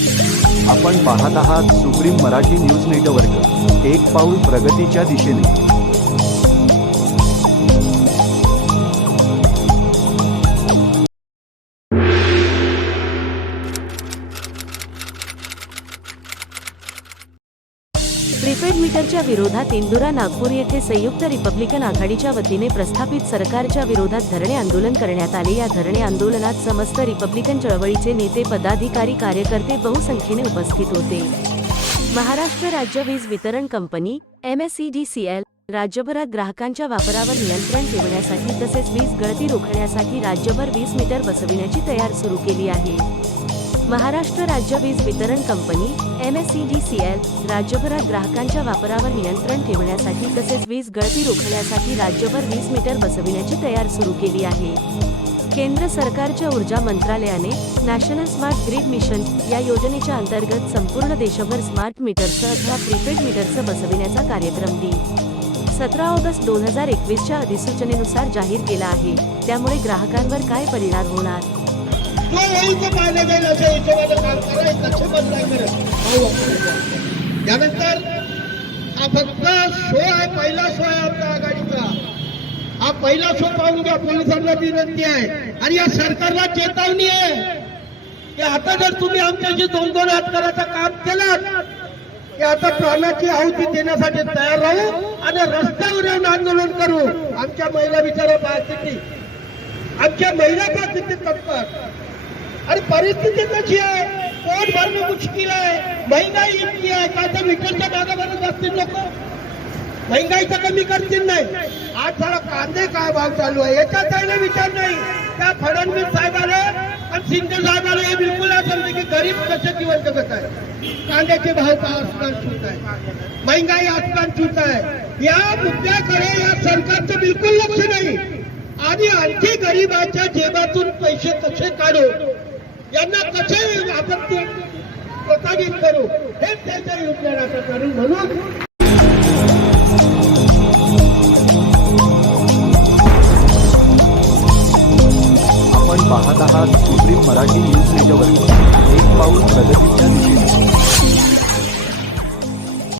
आपण पाहत आहात सुप्रीम मराठी न्यूज नेटवर्क एक पाऊल प्रगतीच्या दिशेने. प्रीपेड मीटरच्या विरोधात इंदुरा नागपूर येथे संयुक्त रिपब्लिकन आघाडीच्या वतीने प्रस्थापित सरकारच्या विरोधात धरणे आंदोलन करण्यात आले. या धरणे आंदोलनात समस्त रिपब्लिकन चळवळीचे नेते पदाधिकारी कार्यकर्ते बहुसंख्येने उपस्थित होते. महाराष्ट्र राज्य वीज वितरण कंपनी एम एस राज्यभरात ग्राहकांच्या वापरावर नियंत्रण ठेवण्यासाठी तसेच वीज गळती रोखण्यासाठी राज्यभर वीस मीटर बसविण्याची तयार सुरू केली आहे. महाराष्ट्र राज्य वीज वितरण कंपनी एम एस राज्यभरात ग्राहकांच्या वापरावर नियंत्रण ठेवण्यासाठी तसेच वीज गळती रोखण्यासाठी राज्यभर वीस मीटर बसविण्याची तयार सुरू केली आहे. केंद्र सरकारच्या ऊर्जा मंत्रालयाने नॅशनल स्मार्ट ग्रीड मिशन या योजनेच्या अंतर्गत संपूर्ण देशभर स्मार्ट मीटरचं अथवा प्रीपेड मीटरचं बसविण्याचा कार्यक्रम दी. सतरा ऑगस्ट दोन हजार एकवीसच्या अधिसूचनेनुसार जाहीर केला आहे. त्यामुळे ग्राहकांवर काय परिणाम होणार? जो होईल तो पाहिलं जाईल अशा हिशोबाने काम करा हे नाही करत. हो. त्यानंतर हा फक्त शो आहे पहिला शो आहे आमच्या आघाडीचा. हा पहिला शो पाहून घ्या पोलिसांना विनंती आहे. आणि या सरकारला चेतावणी आहे की आता जर तुम्ही आमच्याशी दोन दोन हात करायचं काम केलं की आता प्राणाची आहुती देण्यासाठी तयार राहू आणि रस्त्यावर येऊन आंदोलन करू. आमच्या महिला विचारा परिस्थिती आमच्या महिला परिस्थिती तत्पर आणि परिस्थिती कशी आहे? पोट भरणं मुश्किल आहे. महागाई इतकी आहे. का तर विठ्ठलच्या मागे भरत असतील लोक महागाईचा कमी करतील नाही. आज जरा कांदे काय भाव चालू आहे? याचा काही विचार नाही. त्या फडणवीस साहेबाला आणि शिंदे साहेबाला हे बिलकुल असं नाही की गरीब कसे जीवन जगत आहे. कांद्याचे भाव का आसमान छूत आहे. महंगाई आसमान छूत आहे. या मुद्द्याकडे या सरकारचं बिलकुल लक्ष नाही. आणि आणखी गरिबाच्या जेबातून पैसे कसे काढू? यांना कसे आपत्ती ते करू. हेच त्याच्या योजनेचं कारण म्हणून आपण पाहत आहात कृत्रिम मराठी न्यूज नेटवर्क एक पाऊल प्रगतीच्या